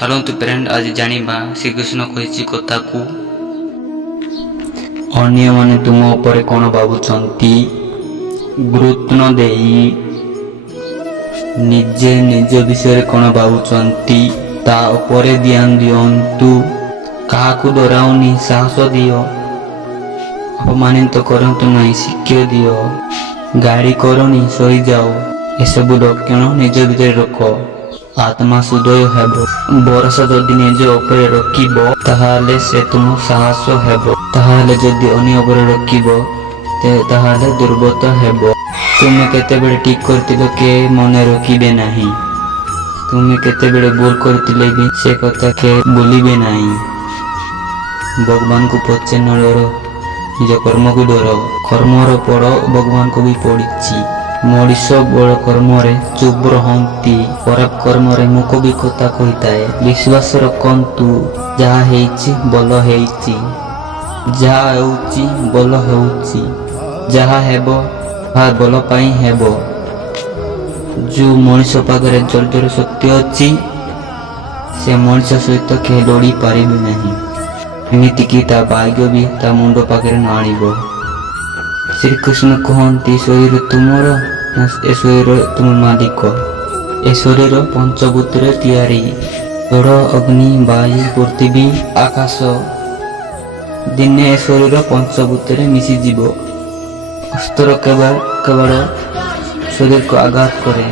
चलतु फ्रेंड आज जानिबा श्रीकृष्ण कहिछि कथाकू अन्य माने तुम ऊपर कोन भाबुछंती गुरुत्व न देई निजे निज विषय कोन भाबुछंती ता ऊपर ध्यान दियंतु काहाकू डराउनी साहस दियो अपमानित करंतु नहीं शिक्षा दियो गाड़ी करनी सही जाओ एसबू लक्षण निज भीतर रख आत्मा सुदय हेबो भरोसा जदि निज उपरे रखिबो ताहाले से तुम साहस हेबो ताहाले जदि अन्य उपरे रखिबो ताहाले दुर्बत हेबो तुमे केतेबेले ठीक करतिलो के मने रखिबे नाही तुमे केतेबेले भूल करतिले भी से कथा के भूलिबे नाही भगवान को पछे न डरो निज कर्म को डर कर्मर पड़ भगवान को भी पड़ी मनीष बड़ कर्म चुप रहती खराब कर्म मुख भी कथा कही विश्वास रखु जहा भल भल जहा हेबो भल पाई हेबो जो मनीष पाखरे जर्जर शक्ति अच्छी से मनीष सहित के लड़ी पारे नहीं एमतीक ता भाग्य भी ता मुंड पाखे न आणिबो श्रीकृष्ण कहती शरीर तुमर ए शरीर तुम मालिक ए शरीर पंचभूतर तैयारी जड़ अग्नि वायु पृथ्वी आकाश दिने ए शरीर पंचभूतर मिशीज अस्त्र केवल शरीर को आघात करे